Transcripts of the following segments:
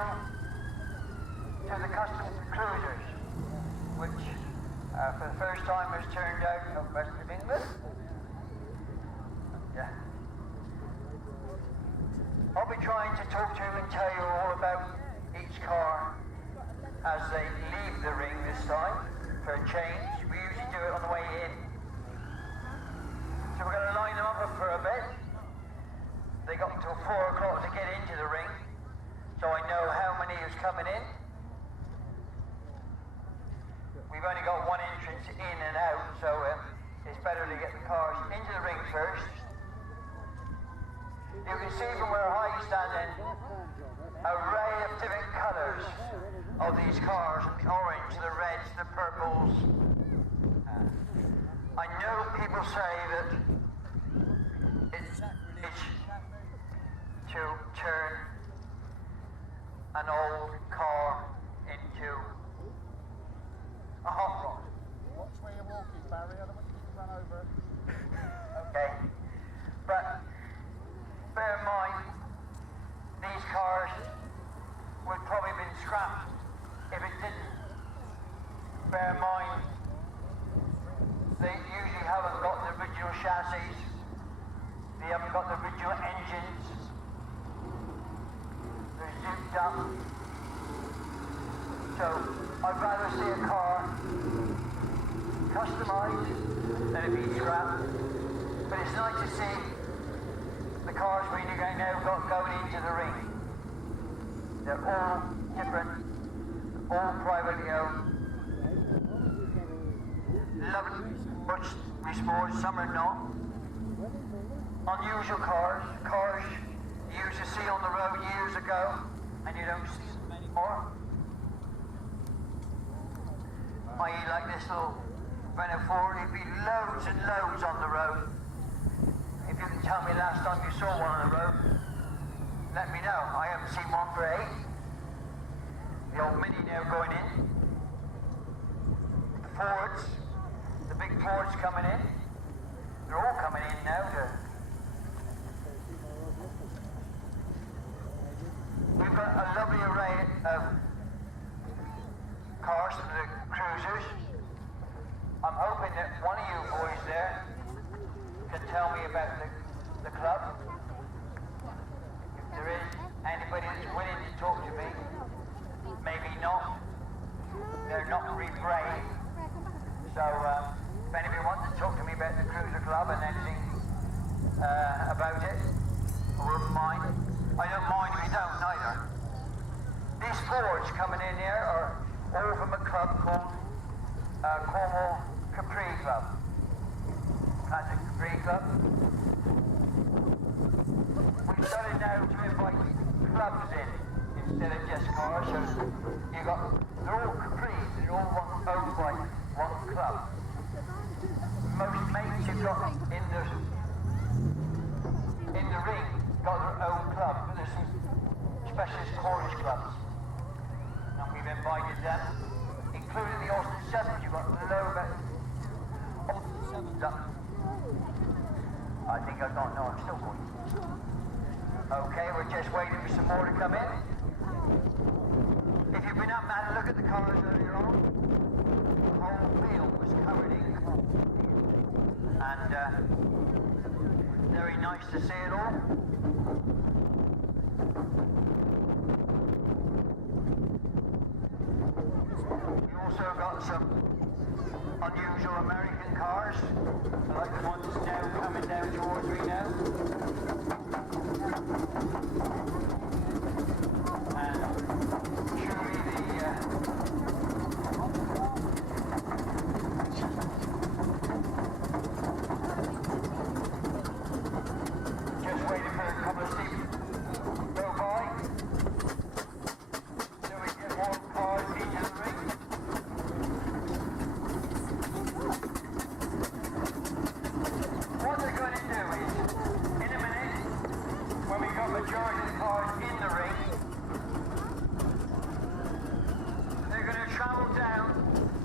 final to the custom cruisers, which for the first time has turned out of West of England. Yeah. I'll be trying to talk to you and tell you all about each car as they leave the ring this time for a change. We usually do it on the way in. So we're going to line them up for a bit. They got until 4 o'clock to get into the ring, so I know how many is coming in. We've only got one entrance in and out, so it's better to get the cars into the ring first. You can see from where I'm standing, array of different colours of these cars, the orange, the reds, the purples. I know people say that it's to turn an old car into a hot rod. Watch where you're walking, Barry, I don't want you to run over. Okay, but bear in mind, these cars would probably have been scrapped if it didn't. Bear in mind, they usually haven't got the original chassis, they haven't got the original engines, they're zooped up. So I'd rather see a car customised than it be scrapped. But it's nice to see the cars we're now going into the ring. They're all different, all privately owned. Lovely sports, some are not. Unusual cars, cars you used to see on the road years ago, and you don't see them anymore. I.e. like this little Renault 4, there'd be loads and loads on the road. If you can tell me last time you saw one on the road, let me know. I haven't seen one for 8. The old Mini now going in. The Fords, the big Fords coming in. They're all coming in now. We've got a lovely array of cars for the cruisers. I'm hoping that one of you boys there can tell me about the club. If there is anybody that's willing to talk to me, maybe not. They're not really brave. So if anybody wants to talk to me about the cruiser club and anything about it, I wouldn't mind. I don't mind if you don't either. These Fords coming in here are all from a club called Cornwall Capri Club. Classic Capri Club. We started now to invite clubs in instead of just cars. So they're all Capris, they're all owned by one club. Most mates you've got in the ring got their own club, but there's some specialist Cornish clubs. And we've invited them, including the Austin 7s. You've got Austin 7s up. I think I don't know, I'm still going. Okay, we're just waiting for some more to come in. If you've been up and had a look at the cars earlier on, the whole field was covered in cars. And very nice to see it all. We also got some unusual American cars, like the ones now coming down towards me now. And truly just waiting for a couple of seats go by. So we get more cars into the ring. What they're going to do is, in a minute, when we got majority of the cars in the ring, they're going to travel down.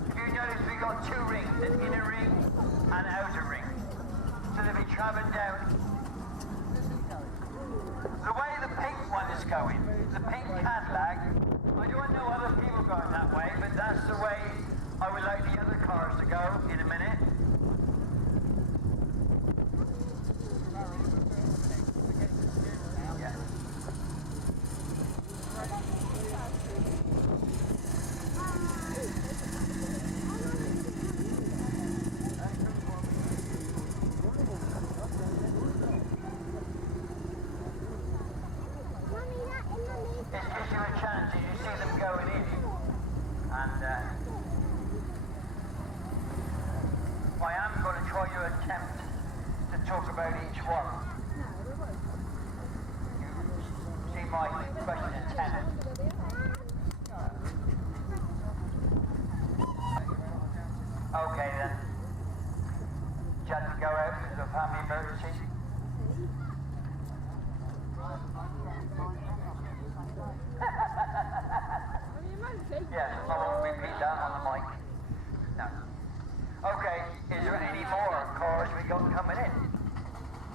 If you notice, we got 2 rings, an inner ring and an outer ring. So they'll be traveling down. The way the pink one is it's going. The pink Cadillac. I don't know other people going that way, but that's the way I would like the other cars to go in a minute. Yeah. It gives you a chance and you see them going in. And I am going to try to attempt to talk about each one. You see my question intended. Okay then. Do you have to go out because of a family emergency? Yes, I won't repeat that on the mic. No. Okay, is there any more cars we got coming in?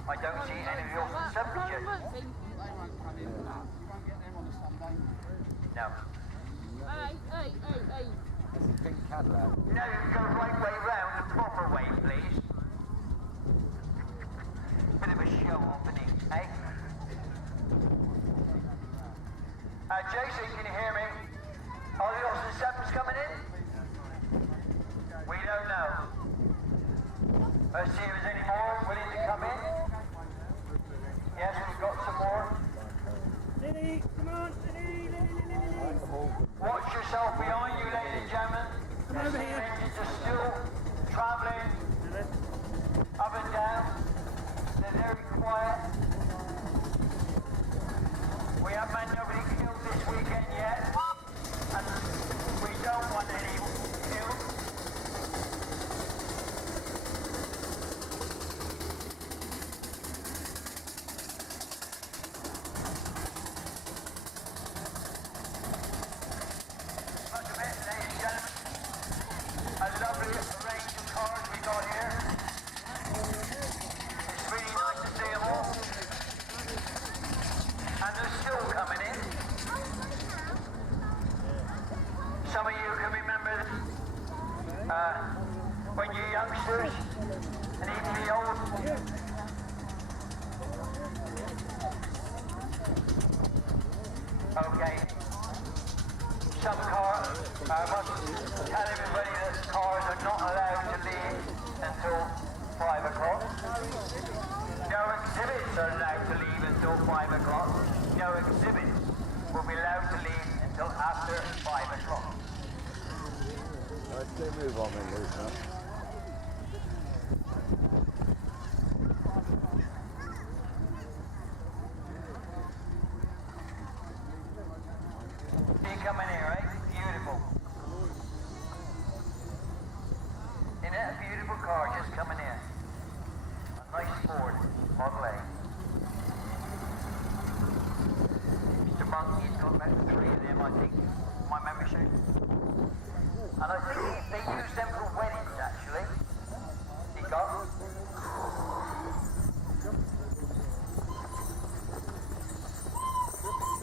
I don't see any of your subjects. They won't come in. You won't get them on a Sunday. No. Hey. That's a pink Cadillac. No, you go right way round, the proper way, please. Bit of a show opening, eh? Jason, can you hear me? Are the Austin 7s coming in? We don't know. Let's see if there's any more willing to come in. Yes, we've got some more. Lily, come on, Lily. Watch yourself behind you, ladies and gentlemen. The steam engines are still travelling up and down. They're very quiet. We haven't had nobody killed this weekend yet. And we don't want any killed. Look a bit, ladies and gentlemen. A lovely range of cars we got here. It's really nice to see them all. And they're still coming in. Some of you can remember when you're youngsters and even the old. Okay. Some cars, I must tell everybody that cars are not allowed to leave until 5 o'clock. No exhibits are allowed to leave until 5 o'clock. No exhibits will be allowed to leave until after 5 o'clock. Let's move on then, Lisa. You coming here, right? Beautiful. Isn't that a beautiful car just coming in? A nice Ford Model A. Mr. Monk, he's got about 3 of them, I think. My memory serves. And I think they use them for weddings, actually. He got.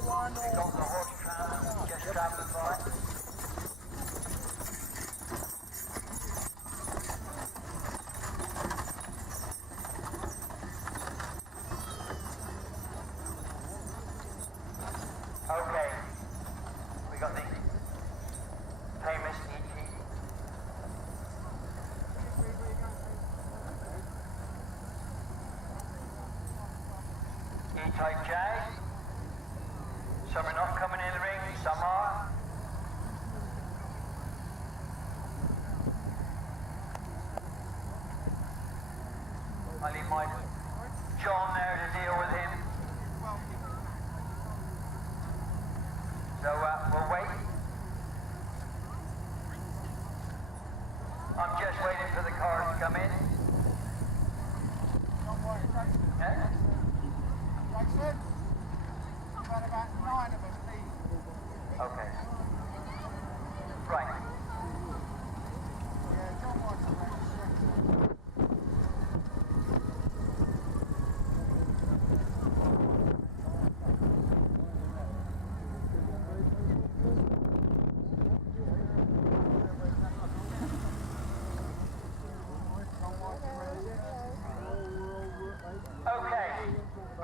We got the horse tram just travelling by. Okay, we got the famous E-Type Jag. Some are not coming in the ring, some are. I leave my John there to deal with him. So we'll wait. I'm just waiting for the cars to come in. Yeah? Jackson, we've got about 9 of us leave. Okay. Right. Yeah, John wants to make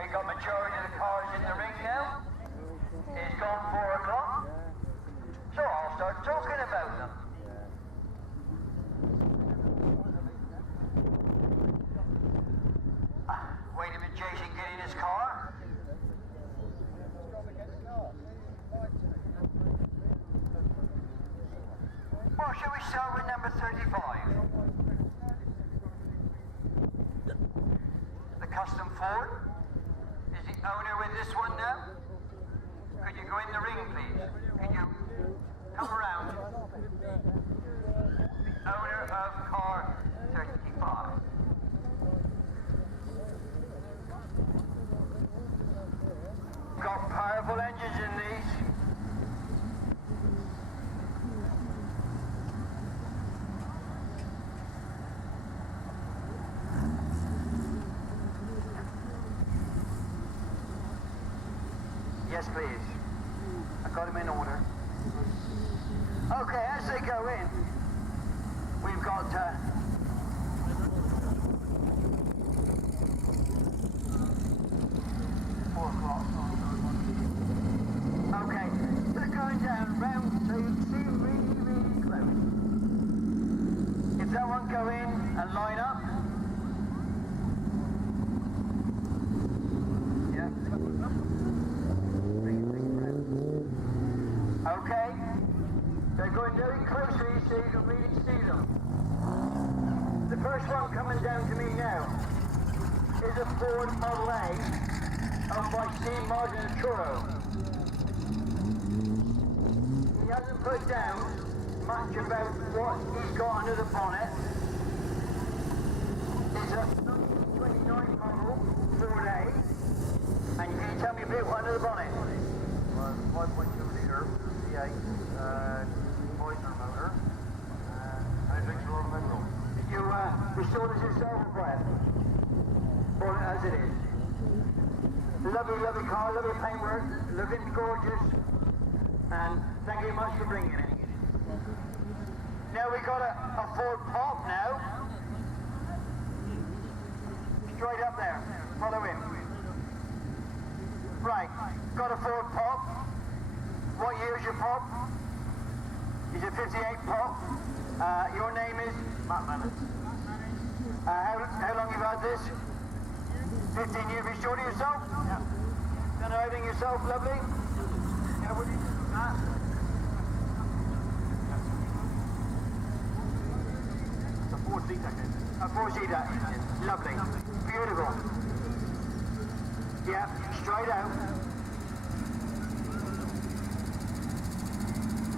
We got majority of the cars in the ring now. It's gone 4 o'clock. So I'll start talking about them. Wait a minute, Jason, get in his car. Or shall we start with number 35? The custom Ford. Is the owner with this one now? Could you go in the ring, please? Could you come around? The owner of car 35. Got powerful engines in these. Yes, please. I got them in order. Okay, as they go in, we've got 4 o'clock. Okay, they're going down round so you can see really, really close. If that one go in and line up. Yeah. Okay, they're going very closely so you can really see them. The first one coming down to me now is a Ford Model A owned by Steve Martin and Churro. He hasn't put down much about what he's got under the bonnet. It's a 1929 model Ford A, and can you tell me a bit what under the bonnet? 5.2 litre V8 Poisoner motor, and it drinks a lot of petrol. Did you restore this yourself or buy it? Bought it as it is. Lovely, lovely car, lovely paintwork, looking gorgeous, and thank you much for bringing it. Now we got a Ford Pop now. Straight up there, follow him. Right, got a Ford Pop. What year is your Pop? He's a 58 Pop. Your name is? Matt Bennett. How long have you had this? 15 years. Be sure to yourself? Yeah. Done everything yourself, lovely? Yeah, what do you do? It's a 4-seater engine. A 4-seater engine. Lovely. Beautiful. Yeah, straight out.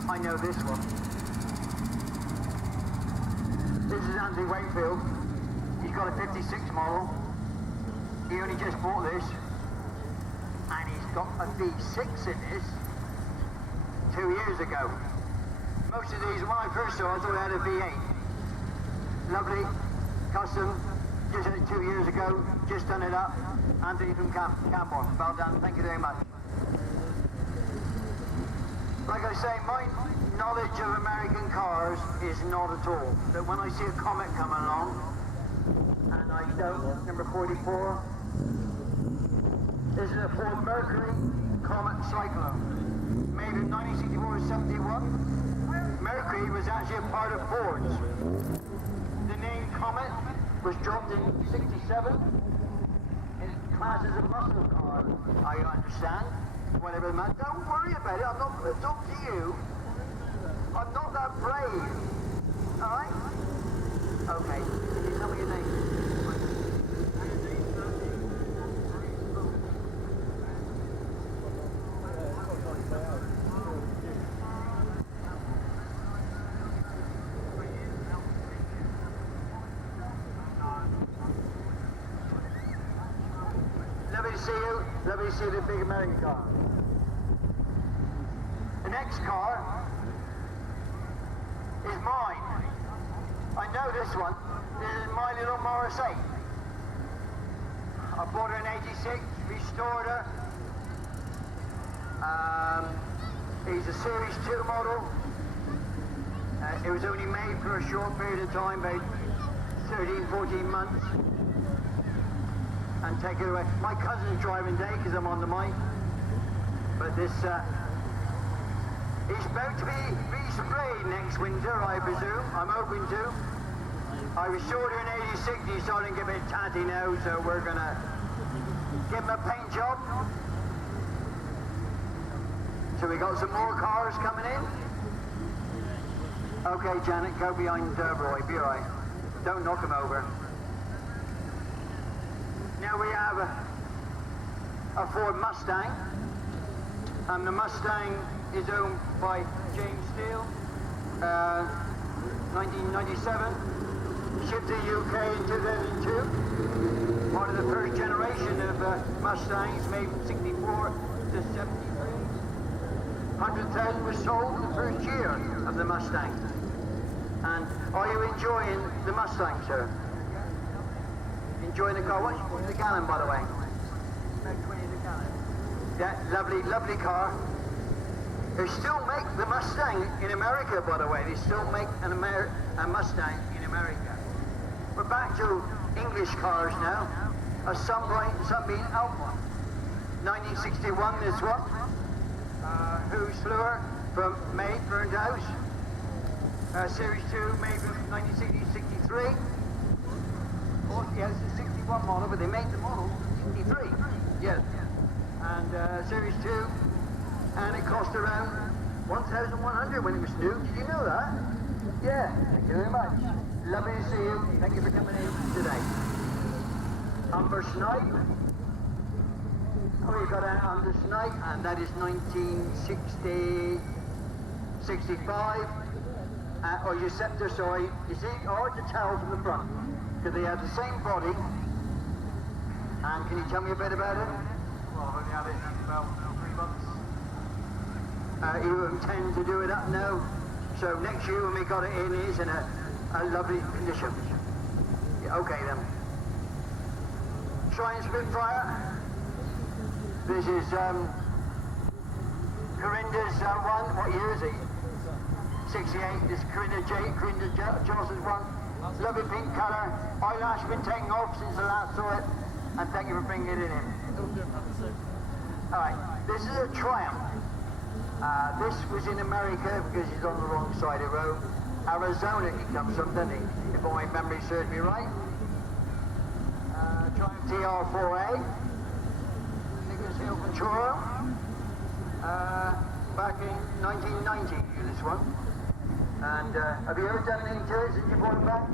I know this one. This is Andy Wakefield. He's got a 56 model. He only just bought this. And he's got a V6 in this 2 years ago. Most of these, when I first saw, I thought I had a V8. Lovely, custom, just had it 2 years ago, just done it up. Anthony from Camborne, well done, thank you very much. Like I say, my knowledge of American cars is not at all. But when I see a Comet coming along, and I don't, number 44, this is a Ford Mercury Comet Cyclone, made in 1964-71. Mercury was actually a part of Ford's. The name Comet was dropped in 67. It classes a muscle car, I understand. Whatever the matter. Don't worry about it. I'm not. It's up to you. I'm not that brave. All right? Okay. Can you tell me your name? Lovely to see you. Lovely to see the big American car. The next car is mine. I know this one. This is my little Morris 8. I bought her in 86, restored her. It's a Series 2 model. It was only made for a short period of time, about 13, 14 months. and take it away. My cousin's driving today because I'm on the mic. But this, it's about to be resprayed next winter, I presume. I'm hoping to. I was shorter in 86, he's starting to get a bit tatty now, so we're gonna give him a paint job. So we got some more cars coming in. Okay, Janet, go behind Roy, be alright. Don't knock him over. Now we have a Ford Mustang, and the Mustang is owned by James Steele, 1997, shipped to the UK in 2002. One of the first generation of Mustangs, made from 64 to 73. 100,000 was sold the first year of the Mustang. And are you enjoying the Mustang, sir? Enjoying the car? What's the gallon, by the way? About 20 a gallon. Yeah, lovely, lovely car. They still make the Mustang in America, by the way. They still make a Mustang in America. We're back to English cars now. A Sunbeam Alpine. 1961, this one. Who's Fluor from Made, Burned House. Series 2, made from 1963. Oh, yeah, it's a 61 model, but they made the model 63. Yeah. And Series 2, and it cost around 1,100 when it was new. Did you know that? Yeah, thank you very much. Lovely to see you. Thank you for coming in today. Humber Snipe. Oh, we got an Humber Snipe, and that is 1965. Or Uceptor, sorry. You see, hard to tell from the front, because they have the same body. And can you tell me a bit about it? Well, I've only had it about 3 months. You intend to do it up now? So next year when we got it in, it's in a lovely condition. Yeah, okay then. Shrine Spitfire. This is Corinda's one. What year is he? 68. This is Corinda Johnson's one. Lovely pink colour. Eyelash been taken off since I last saw it. And thank you for bringing it in. Alright, this is a Triumph. This was in America because he's on the wrong side of the road. Arizona he comes from, doesn't he? If my memory serves me right. Triumph TR4A. Nicholas Hill Ventura. Back in 1990, this one. And have you ever done anything to it since you brought it back?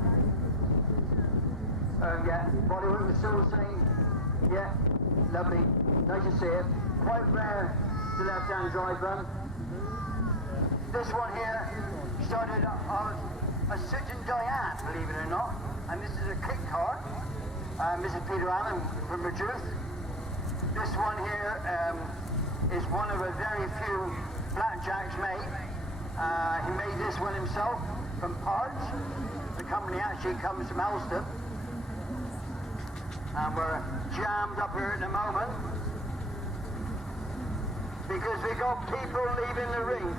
Yeah, bodywork was still the same. Yeah, lovely. Nice to see it. Quite rare to left-hand drive run. This one here started on a Certain Diane, believe it or not. And this is a kit car. Mrs. Peter Allen from Reduce. This one here is one of a very few blackjacks made. He made this one himself from parts. The company actually comes from Ulster. And we're jammed up here at the moment because we got people leaving the ring,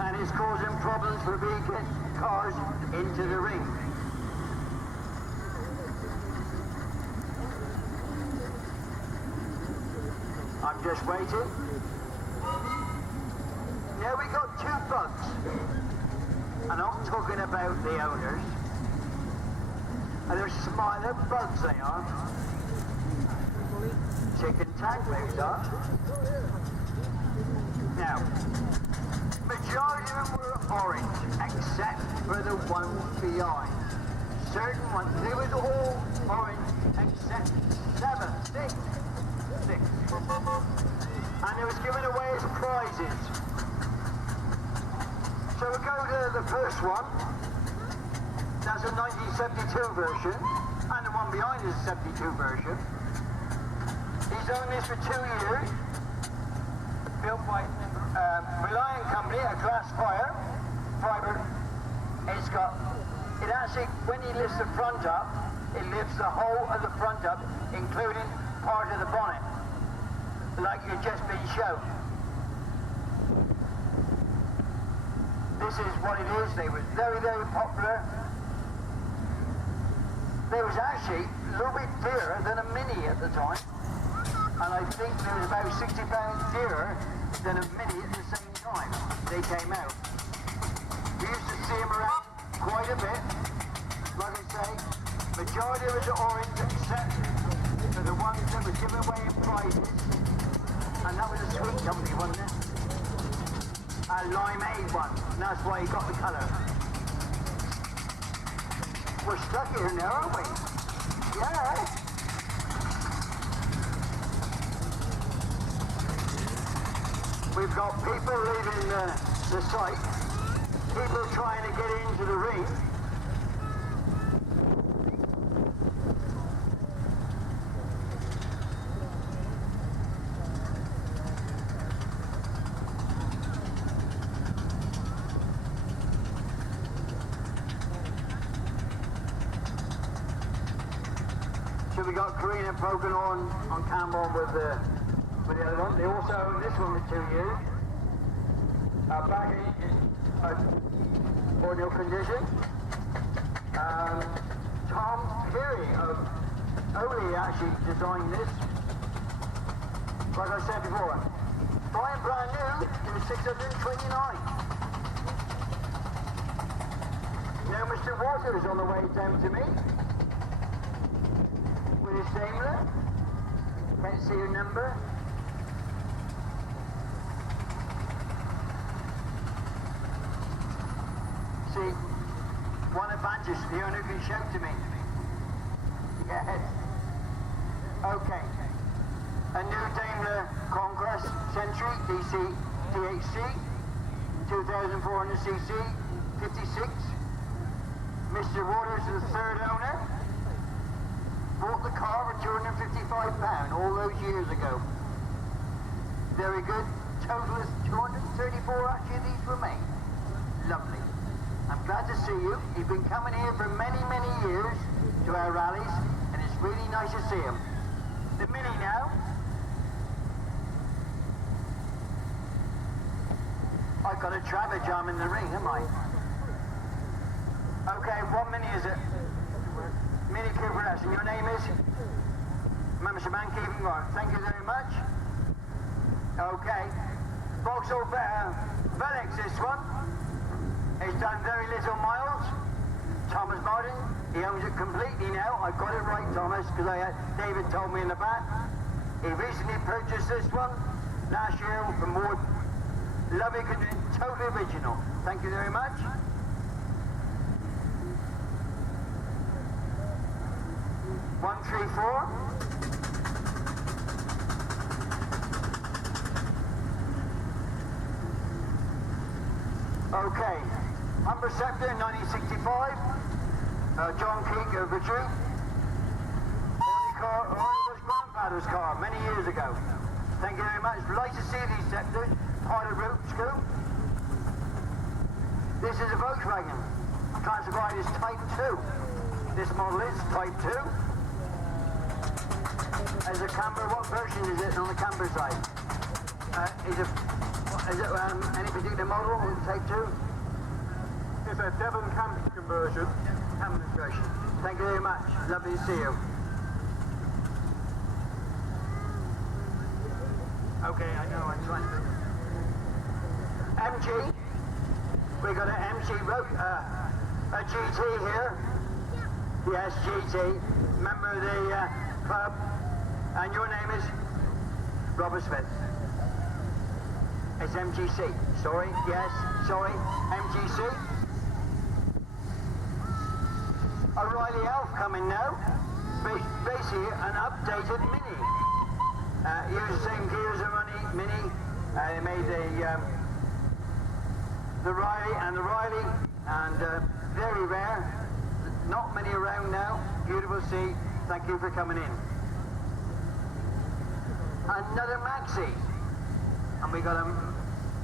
and it's causing problems for getting cars into the ring. I'm just waiting. Now we got 2 bugs, and I'm talking about the owners. And they're smart, they're bugs they are. Chicken taglegs are. Now, majority of them were orange, except for the ones behind. Certain ones, they was all orange, except 6. And they was given away as prizes. So we'll go to the first one. That's a 1972 version, and the one behind is a 72 version. He's owned this for 2 years. Built by Reliant Company, a glass fiber. It actually, when he lifts the front up, it lifts the whole of the front up, including part of the bonnet, like you've just been shown. This is what it is. They were very, very popular. There was actually a little bit dearer than a Mini at the time. And I think there was about £60 dearer than a Mini at the same time they came out. We used to see them around quite a bit. Like I say, majority was orange except for the ones that were given away in prizes. And that was a sweet company, wasn't it? A limeade one, and that's why he got the colour. We're stuck here now, aren't we? Yeah. We've got people leaving the site, people trying to get into the ring. So we got Karina poking on camera with the other one. They also own this one for 2 years. Back in audio condition. Tom Peary of Oli actually designed this. Like I said before, buying brand new, it was $629. Now Mr. Waters on the way down to me. With his Daimler. Can't see your number. See, one advantage, the owner can shout to me. Yes. Okay. A new Daimler Conquest Century DC DHC, 2,400cc, 56. Mr. Waters is the third owner. Bought the car for £255 all those years ago. Very good. Total is 234 actually these remain. Lovely. I'm glad to see you. You've been coming here for many, many years to our rallies, and it's really nice to see him. The Mini now. I've got a traffic jam in the ring, am I? Okay, what Mini is it? Mini Cooper S, and your name is? Mr. Man, keeping on. Thank you very much. Okay. Vauxhall Velix, this one. It's done very little miles. Thomas Martin, he owns it completely now. I got it right, Thomas, because David told me in the back. He recently purchased this one last year for more lovely condition, totally original. Thank you very much. One, 3, 4. Okay. Humber Scepter, 1965. John Keek of Virtue. Only was grandfather's car many years ago. Thank you very much. Like to see these Scepters. Part of route scoop. This is a Volkswagen. Classified as Type 2. This model is Type 2. As a camper, what version is it on the camper side? Is it any particular model in Type 2? It's a Devon camper conversion. Camper version. Thank you very much. Lovely to see you. Okay, I know, I'm trying to... MG. We got an MG road, a GT here. Yes, GT. Member of the club. And your name is? Robert Smith. It's MGC. Sorry, yes, sorry. MGC. O'Reilly Elf coming now. Basically an updated Mini. Use the same gears and Mini. They made the Riley and the Riley, and very rare. Not many around now. Beautiful to see. Thank you for coming in. Another Maxi. And we got a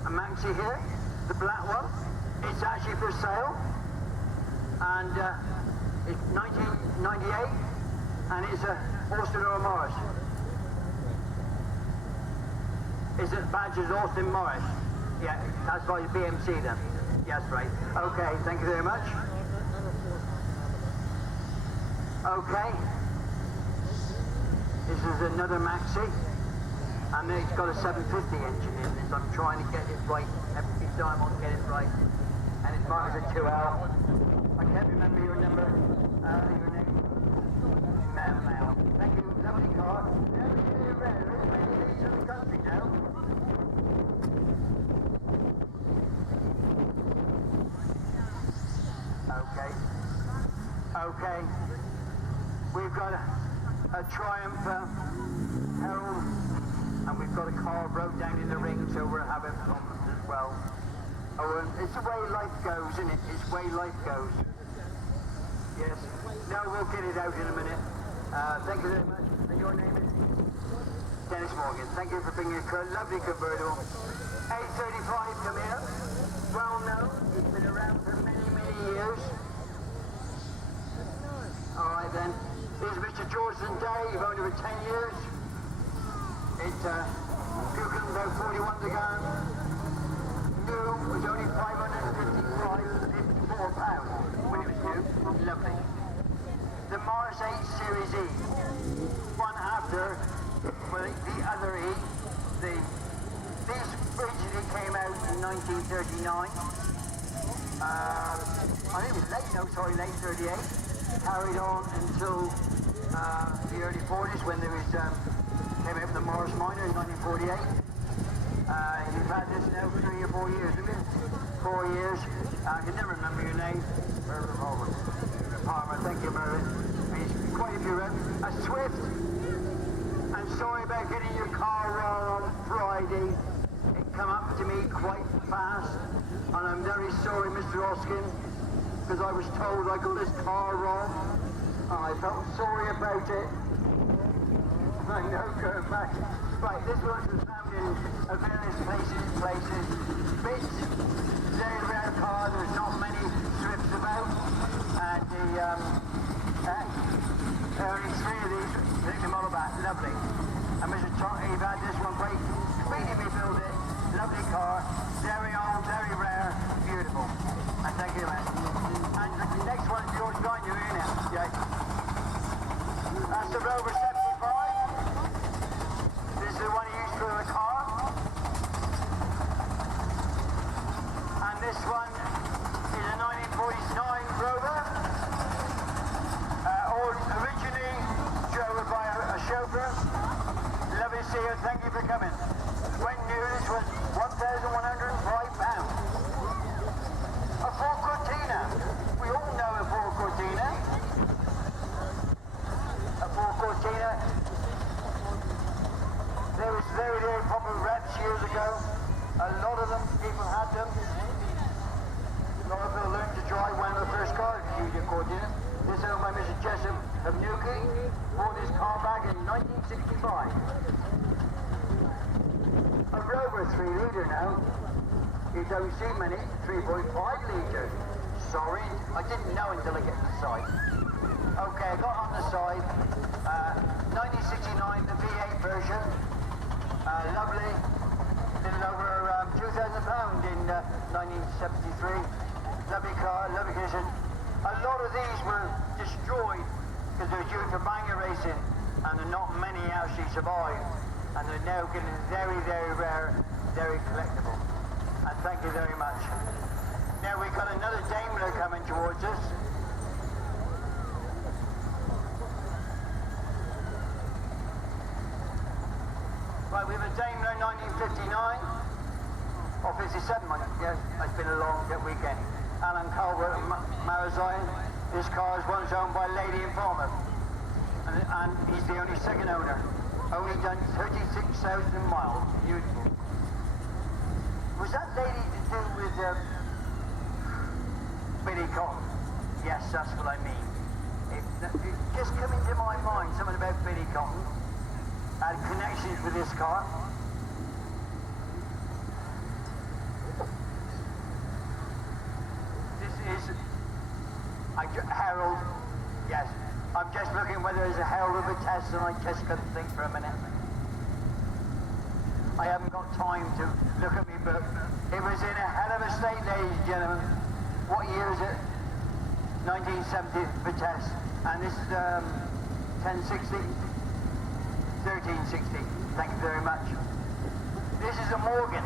Maxi here, the black one. It's actually for sale. And it's 1998, and it's a Austin or Morris. Is it badges Austin Morris? Yeah, that's by BMC then. Yes, right. Okay, thank you very much. Okay. This is another Maxi, and it's got a 750 engine in this. I'm trying to get it right every time I'll get it right. And it's marked as a 2L. I can't remember your number, your name. Mel. Thank you, lovely car. Very rare. There isn't many of these in the country now. Okay. We've got a Triumph Herald, and we've got a car broke down in the ring, so we're having problems as well. Oh, and it's the way life goes, isn't it? It's the way life goes. Yes. No, we'll get it out in a minute. Thank you very much. And your name is? Dennis Morgan. Thank you for bringing a lovely convertible. 835, come here. Well known. It's been around for many, many years. All right then. Here's Mr. Georgeson Day. You've owned it for 10 years. It's Google about 41 to go. New was only £554 when it was new. Lovely. The Mars 8 Series E. One after, well, the other E. These originally came out in 1939. I think it was late 38. Carried on until the early 40s when there was came out with the Morris Minor in 1948. You've had this now for 3 or 4 years, isn't it? 4 years. I can never remember your name. Mervyn Palmer. Thank you, Mervyn. He's quite a few reps. A Swift. I'm sorry about getting your car wrong on Friday. It come up to me quite fast, and I'm very sorry, Mr. Oskin, because I was told I got this car wrong. I felt sorry about it. I know, going back. Right, this one's been found in various places. Bits, very rare car, there's not many Swifts about. And only 3 of these, pick them all back, lovely. And Mr. Tonky, you've had this one great, completely rebuilt it, lovely car, very old, very rare, beautiful. And thank you, man. And the next one's George behind you, isn't it? Yeah. That's the Rover 75. This is the one he used for the car. And this one is a 1949 Rover. Originally drove by a chauffeur. Lovely to see you. Thank you for coming. When new, this was £1,105. A Ford Cortina. We all know a Ford Cortina. A Ford Cortina. There was very, very popular reps years ago. A lot of them, people had them. A lot of people learned to drive one of the first cars to use a Cortina. This is owned by Mr. Jessup of Newquay. Bought his car back in 1965. A Rover 3 litre now. You don't see many 3.5 litres. Sorry, I didn't know until I get to the side. Okay, I got on the side. 1969, the V8 version. Lovely. Little over £2,000 in 1973. Lovely car, lovely condition. A lot of these were destroyed because they're due for banger racing, and there are not many actually survived. And they're now getting very, very rare, very collectible. And thank you very much. Now we've got another Daimler coming towards us. Right, we have a Daimler 1959, or 57, yes, it's been a long weekend. Alan Colbert and Marazine. This car is once owned by Lady in Falmouth, and he's the only second owner. Only done 36,000 miles. Beautiful. Was that lady to do with Billy Cotton? Yes, that's what I mean. It just come into my mind, something about Billy Cotton. Had connections with this car. This is a Herald. Yes. I'm just looking whether there's a Herald of a test, and I just couldn't think for a minute. I haven't got time to look at my book. It was in a hell of a state, ladies and gentlemen. What year is it? 1970 Vitesse, and this is 1060, 1360. Thank you very much. This is a Morgan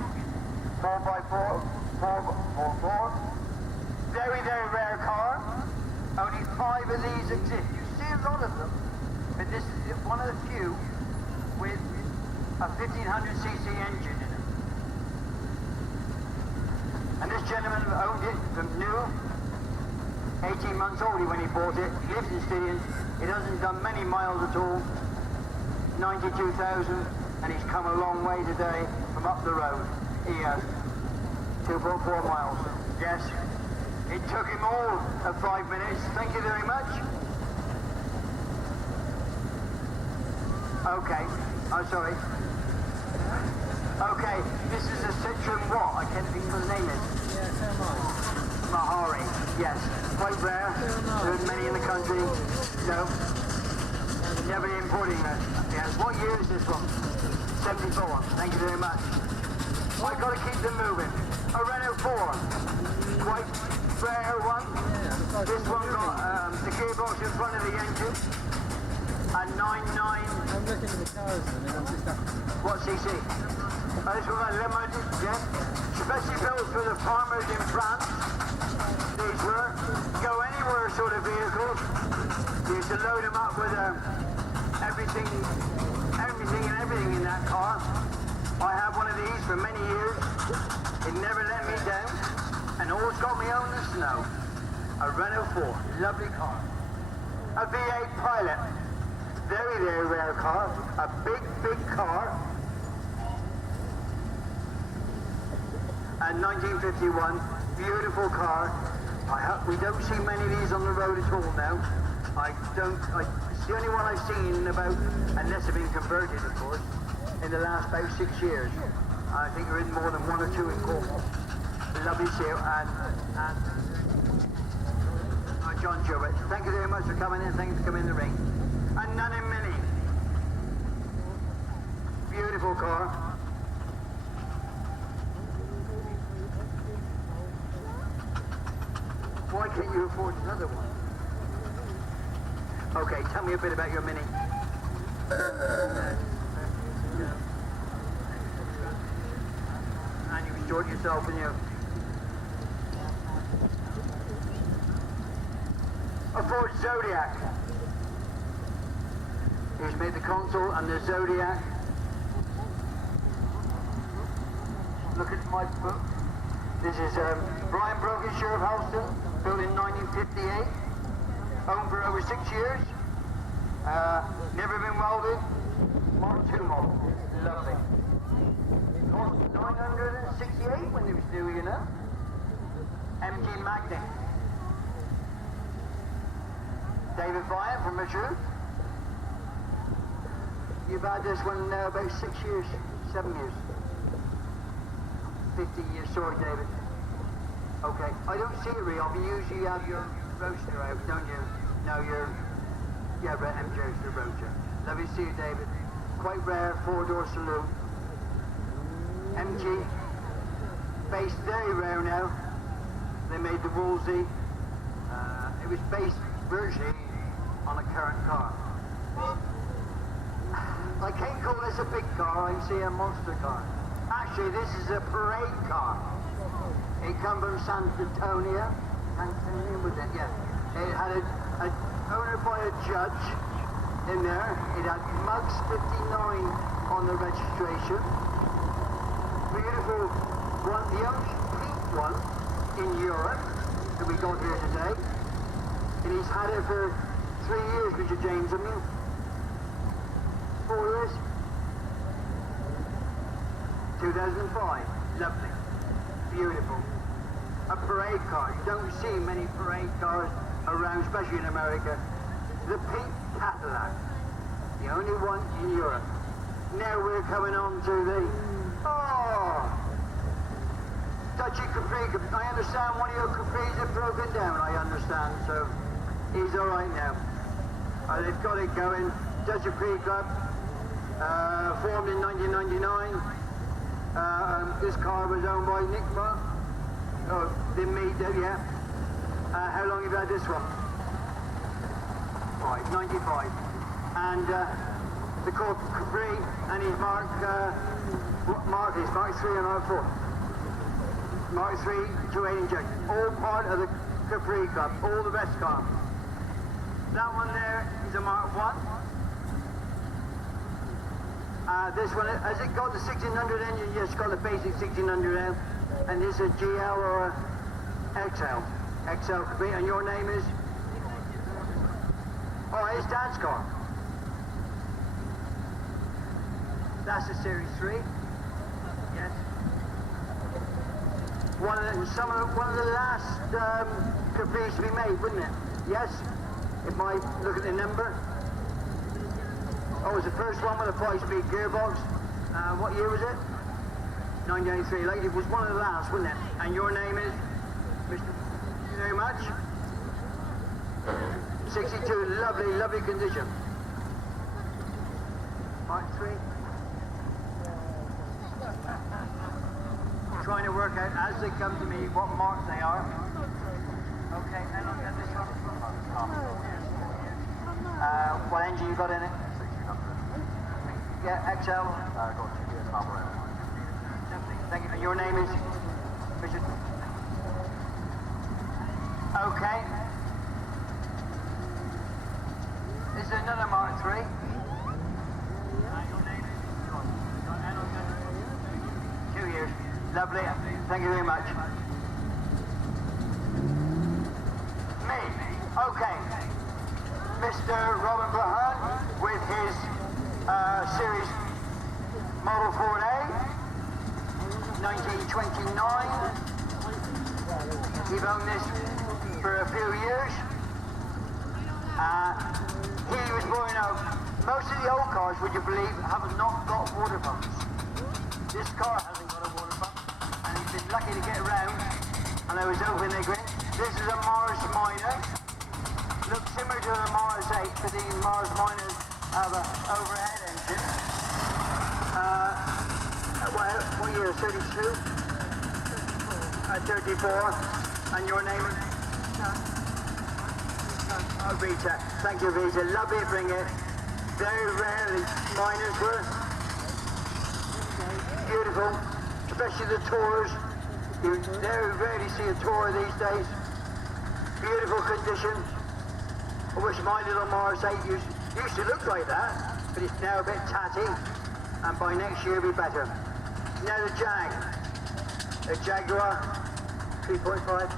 4x4, 4x4. Very, very rare car. Only 5 of these exist. You see a lot of them, but this is one of the few with a 1500cc engine in it. And this gentleman owned it from new, 18 months old when he bought it. He lives in Stithians. He hasn't done many miles at all, 92,000, and he's come a long way today from up the road. He has 2.4 miles. Yes, it took him all of 5 minutes. Thank you very much. Okay, I'm sorry. Okay, this is a Citroen what? I can't think of what the name is. Yeah, so am I. Mahari, yes. Quite rare. There are many in the country. No. Never importing that. Yes. What year is this one? 74. Thank you very much. I've got to keep them moving. A Renault 4. Quite rare one. This one got the gearbox in front of the engine. A 9.9. I'm looking at the cars and I'm just What cc? This one a limited, yeah. Especially built for the farmers in France. These were go anywhere sort of vehicles. You used to load them up with everything in that car. I have one of these for many years. It never let me down, and always got me on the snow. A Renault 4, lovely car. A V8 Pilot, very, very rare car. A big, big car. And 1951, beautiful car. We don't see many of these on the road at all now. It's the only one I've seen about, unless they've been converted, of course, in the last about 6 years. I think there is more than 1 or 2 in Cornwall. Lovely show, and John Jewett. Thank you very much for coming in. Thank you for coming in the ring. And none in Mini. Beautiful car. Why can't you afford another one? Okay, tell me a bit about your Mini. And you enjoyed yourself, and you... A Ford Zodiac. He's made the console and the Zodiac. Look at my book. This is Brian Brokenshire of Halston, built in 1958. Owned for over 6 years. Never been welded. Mark II model. Lovely. Cost 968 when it was new, you know. MG Magnet. David Bryant from Madrid. You've had this one now about 6 years, 7 years. 50 years, sorry David. Okay, I don't see it real, but you usually have your roaster out, don't you? No, MJ's the roaster. Lovely to see you, David. Quite rare, 4-door saloon. MG, based very rare now. They made the Woolsey. It was based virtually on a current car. I can't call this a big car, I see a monster car. Actually, this is a parade car. It come from San Antonio. Was it? Yeah. It had a owner by a judge in there. It had Mugs 59 on the registration. Beautiful one, the only pink one in Europe that we got here today. And he's had it for 3 years, Mr. James, haven't you? 4 years? 2005. Lovely. Beautiful. A parade car. You don't see many parade cars around, especially in America. The pink Cadillac. The only one in Europe. Now we're coming on to the... Dutchy Capri. I understand one of your Capris are broken down, I understand, so he's alright now. They've got it going. Dutchy Capri Club, formed in 1999. This car was owned by Nick Mull. Oh, didn't meet that yet. How long have you had this one? 95. And the called Capri, and he's Mark, what Mark is? Mark 3 and Mark 4. Mark 3, 2.8 injection. All part of the Capri Club, all the best cars. That one there is a Mark 1. This one, has it got the 1600 engine? Yes, it's got the basic 1600 L. And this is a GL or a XL. XL Capri, and your name is? Oh, it's Dad's car. That's the Series 3. Yes. One of the last Capris to be made, wouldn't it? Yes. It might look at the number. Oh, it was the first one with a 5-speed gearbox. What year was it? 1983. Like it was one of the last, wasn't it? And your name is? Mr. Thank you very much. 62, lovely, lovely condition. Mark 3. Trying to work out as they come to me what marks they are. Okay, and I'll get this one. What engine you got in it? 1600. Yeah, XL. Got 2 years carburetor. Thank you. And your name is? Richard. Okay. This is another Mark 3. Your name is? 2 years. Lovely. Thank you very much. Me. Okay. Mr. Robin Brahan with his Series Model 4A, 1929. He's owned this for a few years. He was born out. Most of the old cars, would you believe, have not got water pumps. This car hasn't got a water pump, and he's been lucky to get around. And I was hoping they win. This is a Mars Minor. Looks similar to the Mars 8, but the Mars Minors have an overhead engine. What year? 32? 34. And your name is? Oh, Vita. Thank you, Vita. Lovely to bring it. Very rare miners were. Beautiful. Especially the tours. You very rarely see a tour these days. Beautiful condition. I wish my little Mars 8 used to look like that, but it's now a bit tatty, and by next year it'll be better. Now the Jag. The Jaguar 3.5.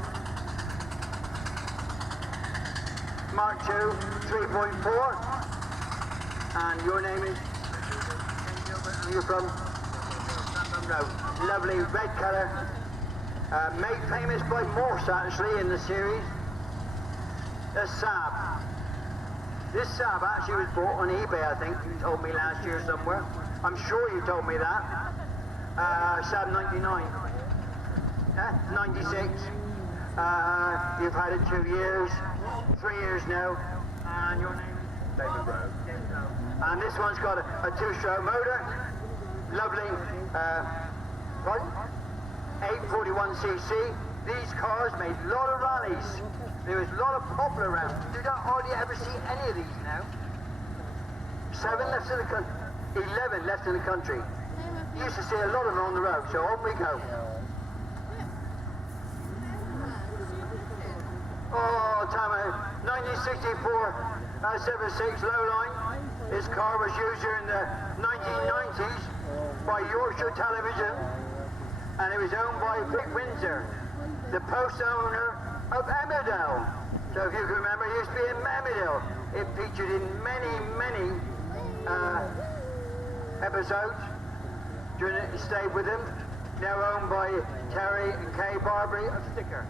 Mark 2 3.4. And your name is? Where you're from? Road. Lovely red colour. Made famous by Morse actually in the series. The Saab. This Saab actually was bought on eBay, I think. You told me last year somewhere. I'm sure you told me that. Saab 99. 96. You've had it 2 years. 3 years now. And your name is? David Rowe. And this one's got a 2-stroke motor. Lovely. Pardon? 841cc. These cars made a lot of rallies. There was a lot of popular around. You don't hardly ever see any of these now. 7 left in the country. 11 left in the country. You used to see a lot of them on the road, so on we go. Oh, time 1964 76 Lowline. This car was used during the 1990s by Yorkshire Television, and it was owned by Vic Windsor, the post owner of Emmerdale. So if you can remember, it used to be in Emmerdale. It featured in many episodes during it stayed with him. Now owned by Terry and Kay Barbary of Sticker.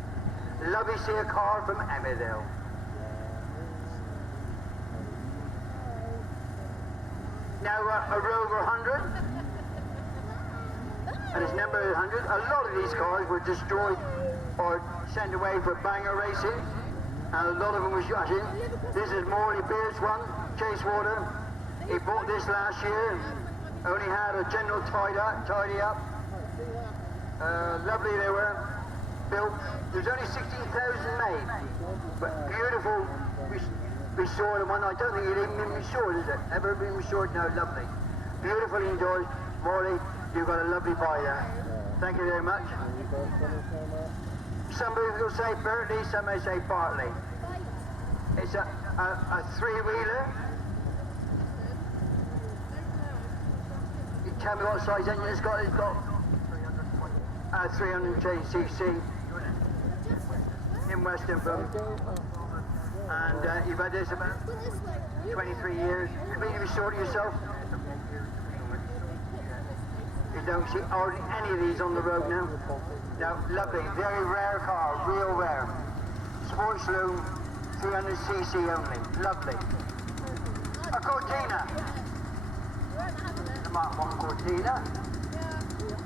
Lovely to see a car from Emmerdale. Now a Rover 100. And it's number 100. A lot of these cars were destroyed or sent away for banger racing, and a lot of them was yachting. This is Morley Beard's one, Chasewater. He bought this last year, only had a general tidy up. Lovely they were. built. There's only 16,000 made, but beautiful restored one. I don't think it even been restored, is it? Ever been restored? No, lovely. Beautifully enjoyed. Morley, you've got a lovely buy there. Thank you very much. Somebody will say Bertley, some may say Bartley. It's a three-wheeler. You tell me what size engine it's got. It's got 300cc in Westernbrook. And you've had this about 23 years. Completely restored it yourself. You don't see hardly any of these on the road now. No, lovely, very rare car, real rare. Sports Saloon, 300cc only, lovely. A Cortina. The Mark 1 Cortina.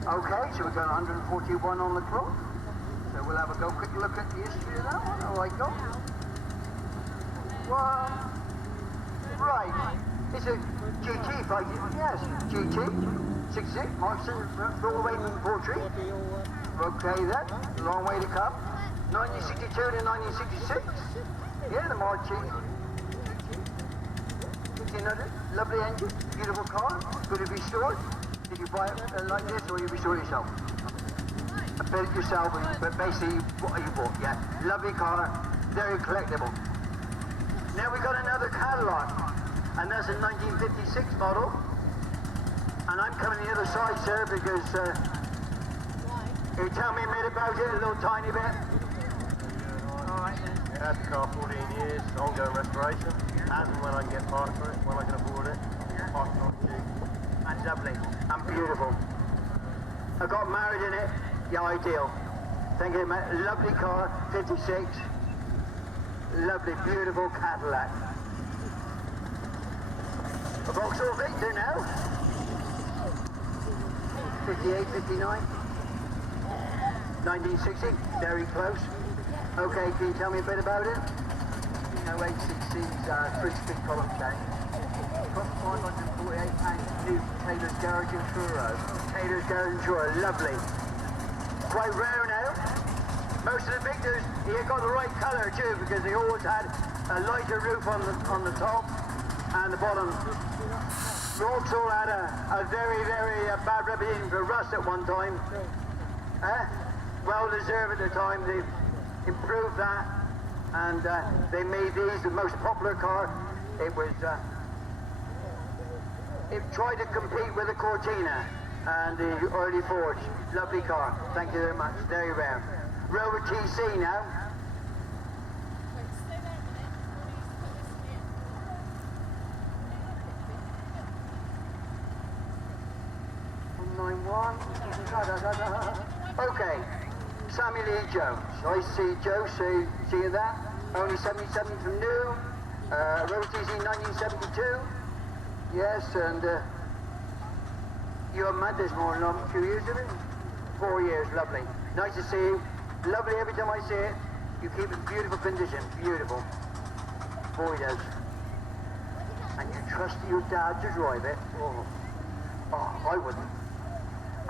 Okay, so we're going 141 on the clock. So we'll have a quick look at the history of that one. Oh, I go. One. Right, it's a GT bike, yes, GT. 66, Markson, all the way from Portree. Okay then, long way to come. 1962 to 1966. Yeah, the March 1500, lovely engine, beautiful car, good to be stored. Did you buy it like this or you restore it yourself? I bet it yourself, but basically what you bought, yeah. Lovely car, very collectible. Now we got another Cadillac, and that's a 1956 model. And I'm coming the other side, sir, because you tell me a bit about it, a little tiny bit. Alright then. Had the car 14 years, ongoing restoration. As and when I can get parts for it, when I can afford it. Parts not cheap. And lovely, and beautiful. I got married in it, yeah, ideal. Thank you, mate. Lovely car, 56. Lovely, beautiful Cadillac. A Vauxhall Victor now. 58, 59. 1960, very close. Okay, can you tell me a bit about it? No, 866, 3-speed column change. Got 548 pounds new Taylor's Garage in Truro. Taylor's Garage in Truro, lovely. Quite rare now. Most of the Victors, you got the right colour too, because they always had a lighter roof on the top and the bottom. Vauxhall had a very, very bad reputation for rust at one time. Well deserved at the time. They've improved that, and they made these the most popular car. It was, it tried to compete with the Cortina and the early Fords. Lovely car. Thank you very much. Very rare. Rover TC now. Okay, Samuel E. Jones. I see Joe, see that? Only 77 from new. Rover TC 1972. Yes, and you haven't had this more than a few years, have you? 4 years, lovely. Nice to see you. Lovely every time I see it. You keep it in beautiful condition. Beautiful. Boy does. And you trust your dad to drive it? Oh, I wouldn't.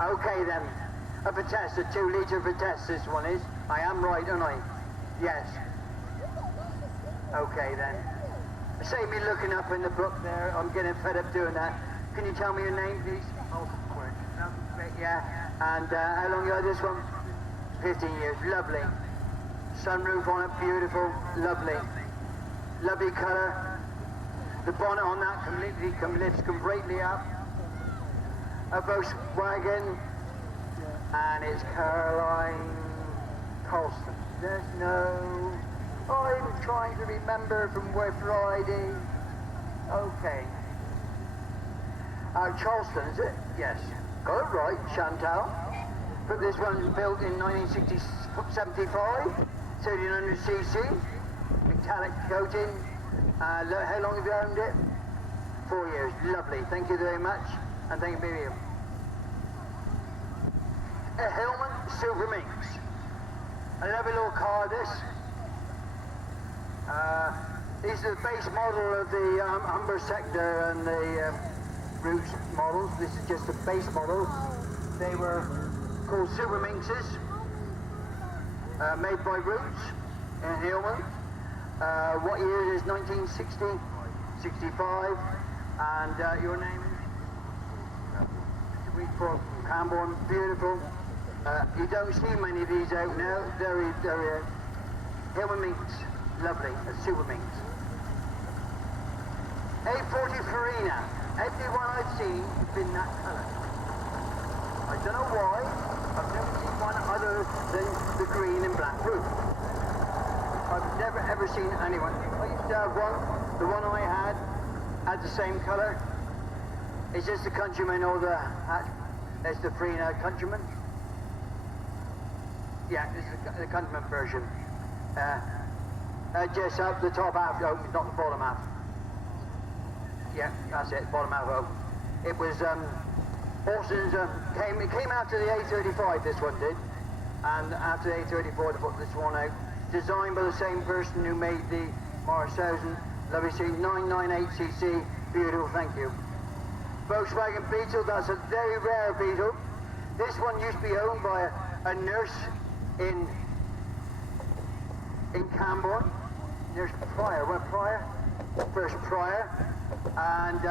Okay then. A Vitesse, a 2-litre Vitesse this one is. I am right, aren't I? Yes. Okay then. Save me looking up in the book there. I'm getting fed up doing that. Can you tell me your name, please? Oh, quick. No, yeah. And how long you had this one? 15 years. Lovely. Sunroof on it, beautiful. Lovely. Lovely colour. The bonnet on that lifts completely up. A Volkswagen. And it's Caroline Colston. There's no... I'm trying to remember from where Friday. Okay. Charleston, is it? Yes. Got it right, Chantal. But this one's built in 1975, 1300cc, metallic coating. How long have you owned it? 4 years. Lovely. Thank you very much. And thank you for being here. A Hillman Silver Minx. A lovely little car, this. These are the base model of the Humber Sector and the Roots models. This is just a base model. They were called Silver Minxes. made by Roots in Hillman. What year is 1960, 65, and your name is? From Camborne, beautiful. You don't see many of these out now. Very Hillman minks, lovely, a super minks. A40 Farina, everyone I've seen has been that colour. I don't know why, I've never seen one other than the green and black roof. I've never ever seen anyone. I used to have one, the one I had the same colour. Is this the Countryman or that's the Farina Countryman? Yeah, this is the Countryman version. Just up the top half open, not the bottom half. Yeah, that's it, bottom half open. It was, Austin's, it came after the A35, this one did. And after the A34, they put this one out. Designed by the same person who made the Mars 1000. Lovely C, 998cc, beautiful, thank you. Volkswagen Beetle, that's a very rare Beetle. This one used to be owned by a nurse in Camborne. Nurse Pryor, what Pryor? First Pryor. And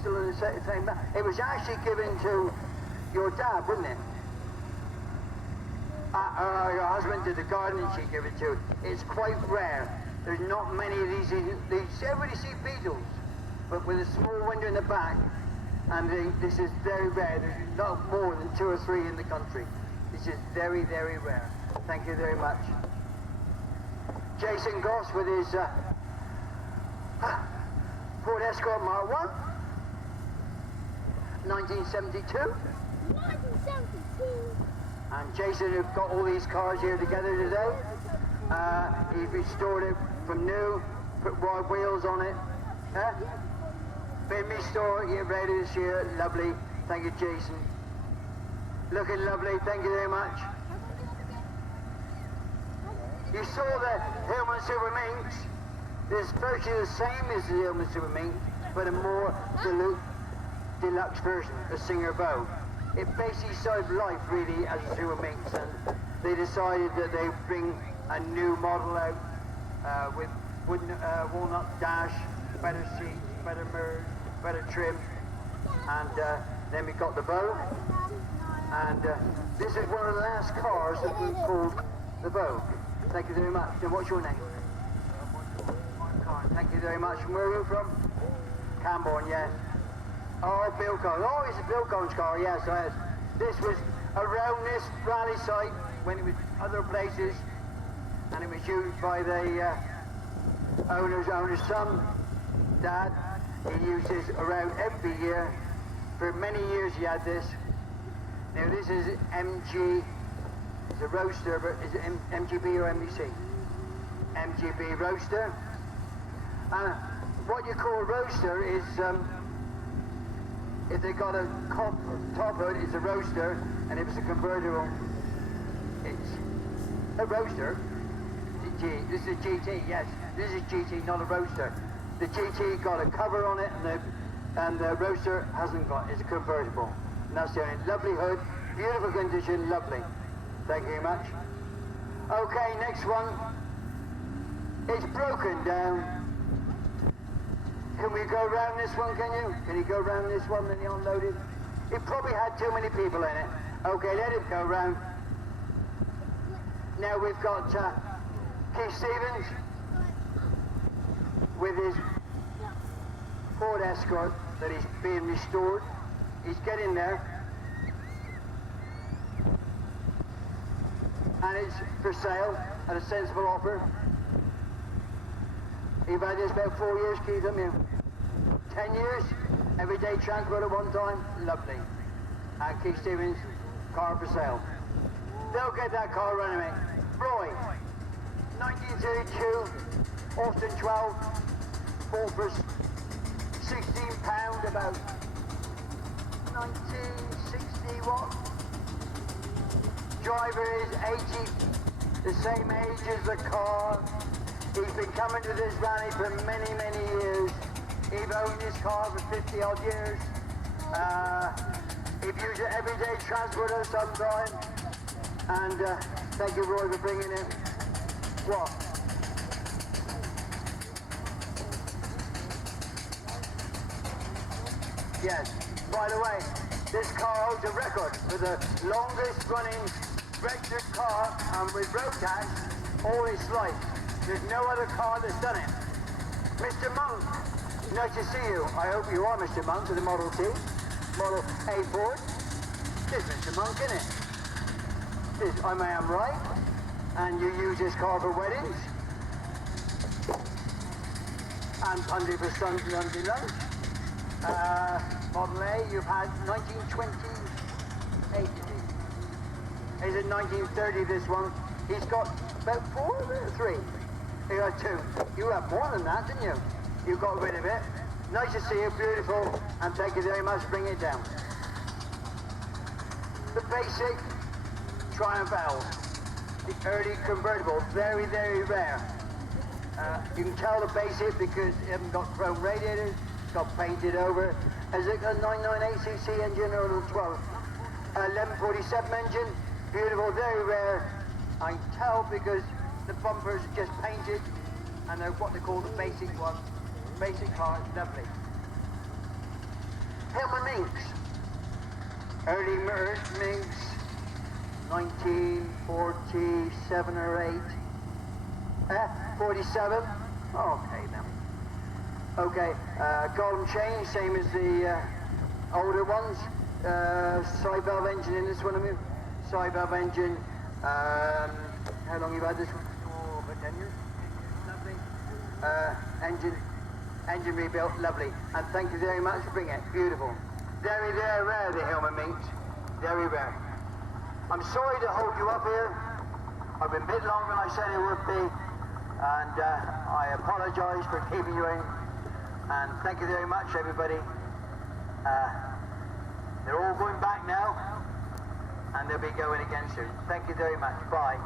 still in the same, it was actually given to your dad, wasn't it? Your husband did the garden and she gave it to. It's quite rare. There's not many of these. Everybody see Beetles, but with a small window in the back. And this is very rare. There's not more than 2 or 3 in the country. This is very, very rare. Thank you very much. Jason Goss with his Ford Escort Mark 1, 1972. 1972. And Jason has got all these cars here together today. He restored it from new, put wide wheels on it. Been restored, yeah, ready this year. Lovely. Thank you, Jason. Looking lovely. Thank you very much. You saw the Hillman Super Minx. It's virtually the same as the Hillman Super Minx, but a more deluxe version, a Singer Bow. It basically started life really as a Super Minx, and they decided that they bring a new model out with wooden walnut dash, better seats, better mirrors, better trim, and then we got the Bow, and this is one of the last cars that we called the Vogue. Thank you very much. And what's your name? Thank you very much. And where are you from? Camborne, yes. Oh, Bill Collins. Oh, it's a Bill Collins car, yes. This was around this rally site when it was other places, and it was used by the owner's son, Dad. He used this around every year. For many years he had this. Now this is MG, it's a roadster, but is it MGB or MBC? MGB roadster. What you call a roadster is, if they got a top hood, it's a roadster, and if it's a convertible, it's a roadster. This is a GT, yes. This is GT, not a roadster. The GT got a cover on it, and the roadster hasn't got. It's a convertible. And that's the only. Lovely hood, beautiful condition, lovely. Thank you very much. Okay, next one. It's broken down. Can we go around this one, can you? Can you go around this one, then you unload it? It probably had too many people in it. Okay, let it go around. Now we've got Keith Stevens with his Ford Escort that is being restored. He's getting there. And it's for sale at a sensible offer. You've had this about 4 years, Keith, haven't you? 10 years? Everyday transport at one time? Lovely. And Keith Stevens, car for sale. They'll get that car running, mate. Roy, 1932, Austin 12, bought for £16, about 1961. Driver is 80, the same age as the car. He's been coming to this rally for many, many years. He's owned this car for 50 odd years. He's used it everyday transport at some time. And thank you, Roy, for bringing in. What? Yes. By the way, this car holds a record for the longest running registered car with road tax all its life. There's no other car that's done it. Mr. Monk, nice to see you. I hope you are Mr. Monk with the Model T, Model A Ford. This is Mr. Monk, isn't it? This, I am right. And you use this car for weddings. And Sunday for Sunday lunch. Model A, you've had 1928. Is it 1930, this one? He's got about 4 or 3. He got 2. You have more than that, didn't you? You got rid of it. Nice to see you, beautiful, and thank you very much for bringing it down. The basic Triumph L, the early convertible, very, very rare. You can tell the basic because it hasn't got chrome radiators, it's got painted over. Has it got a 998cc engine or a 12? 1147 engine, beautiful, very rare. I can tell because the bumpers are just painted and they're what they call the basic one. Basic car, lovely. Hillman Minks. Early Minks, 1947 or 8. 47? Okay then. Okay, golden chain, same as the older ones. Side valve engine in this one, I mean. Side valve engine. How long have you had this one? Oh, about 10 years. Lovely. Engine rebuilt, lovely. And thank you very much for bringing it. Beautiful. Very, very rare, the Hillman Minks. Very rare. I'm sorry to hold you up here. I've been a bit longer than I said it would be. And I apologize for keeping you in. And thank you very much, everybody. They're all going back now. And they'll be going again soon. Thank you very much. Bye.